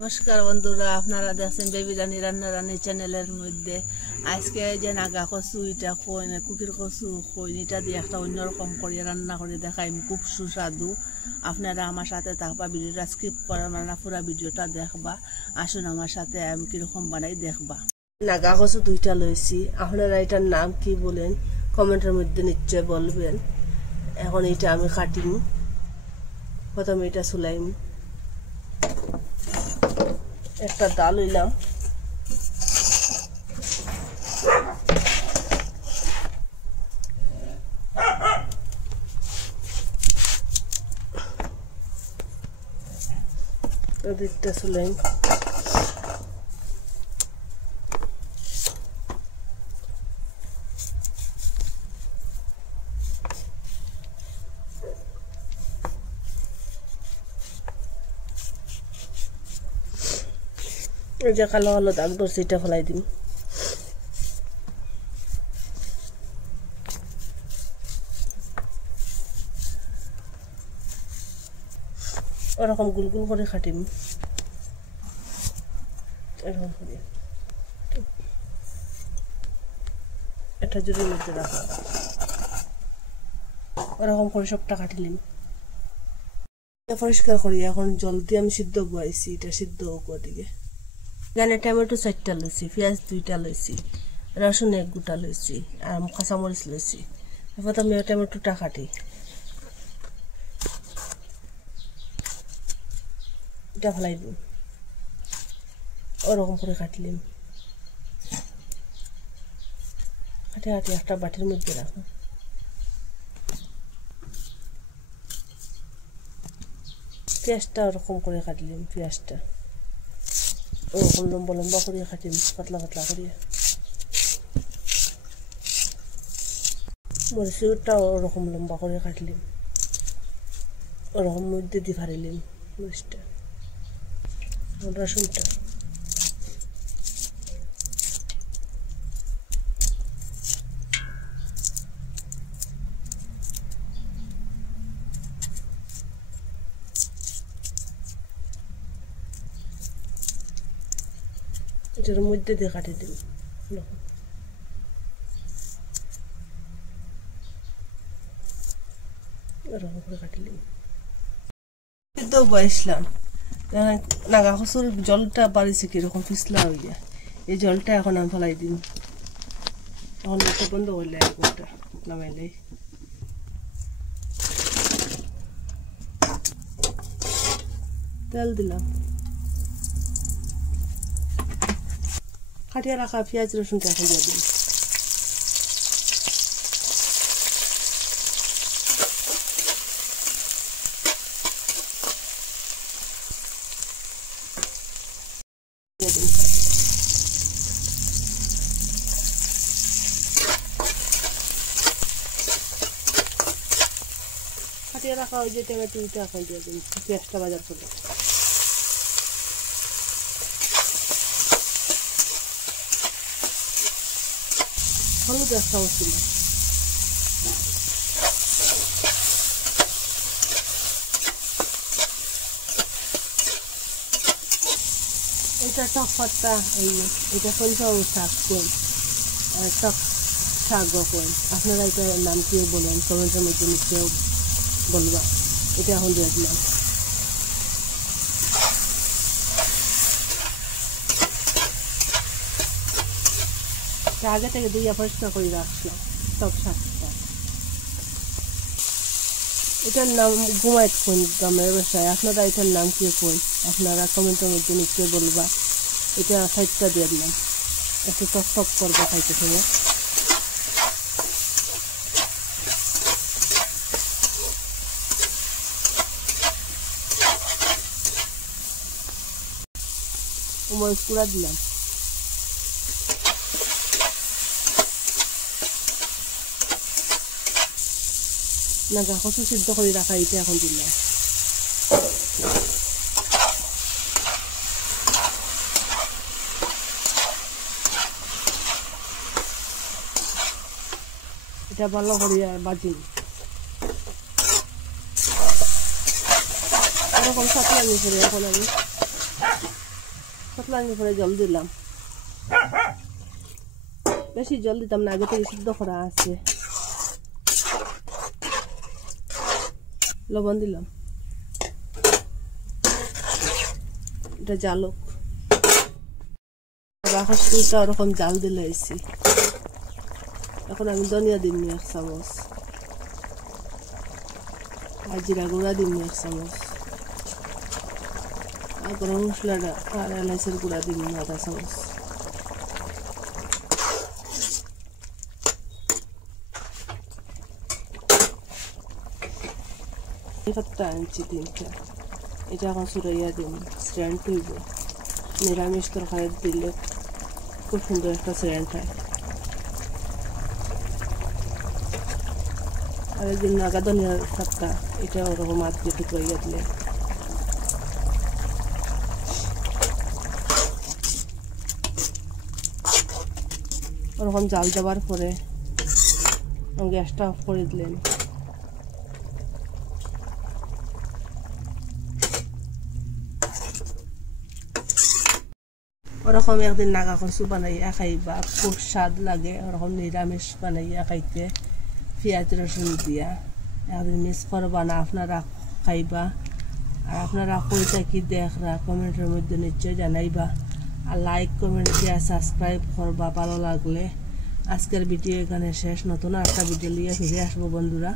নমস্কার বন্ধুরা, আপনারা দেখছেন বেবি রানী রান্না রানী চ্যানেলের মধ্যে। আজকে যে নাগা কচু এটা কইন কুকির কচু কইন এটা দিয়ে একটা অন্যরকম করে রান্না করে দেখাই, খুব সুস্বাদু। আপনারা আমার সাথে থাকবা, ভিডিওটা স্কিপ করা না, পুরো ভিডিওটা দেখবা। আসুন আমার সাথে আমি কীরকম বানাই দেখবা। নাগা কচু দুইটা লইছি, আপনারা এটার নাম কি বলেন কমেন্টের মধ্যে নিশ্চয় বলবেন। এখন এটা আমি কাটিম, প্রথমে এটা চুলাইম। একটা ডাল লইলাম, দুইটা চুলাইম। এই যে কালো কালো দাগ ধরছে এটা ফেলাই দিম। ওরকম গুল গুল করে কাটিম, এরকম করে এটা জুড়ির মধ্যে রাখা, ওরকম করে সবটা কাটিলিম। পরিষ্কার করি। এখন জল দিয়ে আমি সিদ্ধ বয়াইছি, এটা সিদ্ধ হোক ওদিকে। এখানে টমেটো 4টা লইছি, পেঁয়াজ 2টা লইছি, রসুন 1 গোটা লইছি, আর কাঁচামরিচ লইছি। এরপর আমি টমেটোটা কাটি, এটা ফেলাই দিই, ওরকম করে কাটলিম। কাটে কাটে একটা বাটির মধ্যে রাখো। পেঁয়াজটা ওরকম করে কাটলিম, পেঁয়াজটা ওরকম লম্বা লম্বা করে কাটিম, পাতলা পাতলা করিয়া। মরিচটা ওরকম লম্বা করে কাটলিম, ওরকম মধ্যে দিয়ে ফাড়িলিম মরিচটা। রসুনটা এটার মধ্যে দিয়ে কাটি দিন, এরকম করে কাটিলিম। সিদ্ধ বসাইছিলাম, নাগা কচুর জলটা বাড়িছে কিরকম পিছলা হইয়া, এই জলটা এখন আমি ফেলাই দিন। এখন এটা বন্ধ করলে একটা নামাইলে তেল দিলাম, কাটিয়ে রাখা পেঁয়াজ রসুনটা এখন দিয়ে দিন। কাটিয়ে রাখা ওই যে টমেটোটা এখন দিয়ে দিন, পেঁয়াজটা বাজার করে। হলুদ 1 চামচ দিলাম, এটা টক পাতা, এটা কলসা শাক কোন, টক শাক কোন, আপনারা এটার নাম কি বলেন কমেন্টের মধ্যে নিশ্চয় বলবা। এটা এখন দিয়ে দিলাম। আগে থেকে দিয়ে পরিষ্কার করে রাখলাম টক শাকটা। এটার নাম গুমাইত কোন গ্রামের বাসায়, আপনারা এটার নাম কি কোন আপনারা কমেন্টের মধ্যে নিশ্চয় বলবা। এটা 4টা দিয়ে দিলাম, একটু টক টক করবো খাইতে সময়। মরিচ গুঁড়া দিলাম, নাগা কচু সিদ্ধ করে রাখা এটা এখন দিলাম। এটা ভালো করে বাজিম। এরকম সাথে আমি করে এখন আমি মশলা নিয়ে পরে জল দিলাম, বেশি জল দিতাম না, আগে থেকে সিদ্ধ করা আছে। লবণ দিলাম, এটা জালুক। রাখার সুইটা ওরকম জাল দিলে এসি। এখন আমি ধনিয়া দিম 1 চামচ, আর জিরা গুঁড়া দিম 1 চামচ, আর গরম মশলাটা আর এলাচের গুঁড়া দিম 1/2 চামচ। একটা আনছি 3টা, এটা এখন চুরাইয়া দিম, স্ট্যান্ড হইব। নিরামিষ তরকারি দিলে খুব সুন্দর একটা স্ট্যান্ড হয়। আর একদিন নাগা ধনিয়ার পাতা, এটা ওরকম আজকে টুকরাইয়া দিলে। ওরকম জাল দেওয়ার পরে গ্যাসটা অফ করে দিলেন। ওরকম একদিন নাগা কচু বানাইয়া খাইবা, খুব স্বাদ লাগে। ওরকম নিরামিষ বানাইয়া খাইতে পেঁয়াজ রসুন দিয়া একদিন মিস করবা না, আপনারা খাইবা। আর আপনারা কইটা কি দেখরা কমেন্টের মধ্যে নিশ্চয় জানাইবা। আর লাইক কমেন্ট দিয়া সাবস্ক্রাইব করবা ভালো লাগলে। আজকের ভিডিও এখানে শেষ, নতুন একটা ভিডিও নিয়ে ফিরে আসবো বন্ধুরা।